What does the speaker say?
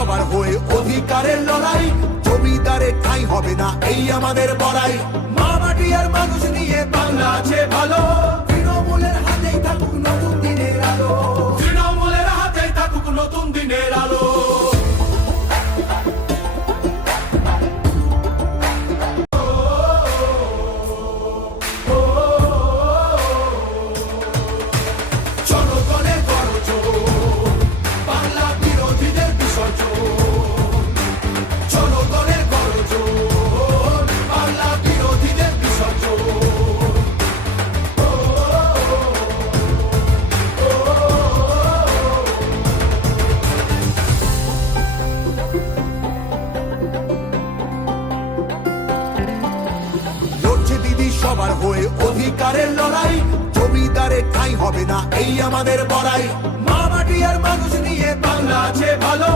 সবার হয়ে অধিকারের লড়াই, জমিদারের ঠাঁই হবে না এই আমাদের বড়াই। মা মাটি আর মানুষ নিয়ে বাংলা আছে ভালো, তৃণমূলের হাতেই থাকুক নতুন দিনের আলো, তৃণমূলের হাতেই থাকুক নতুন দিনের আলো। সবার হয়ে অধিকারের লড়াই, জমিদারের ঠাঁই হবে না এই আমাদের বড়াই। মা মাটি আর মানুষ নিয়ে বাংলা আছে ভালো।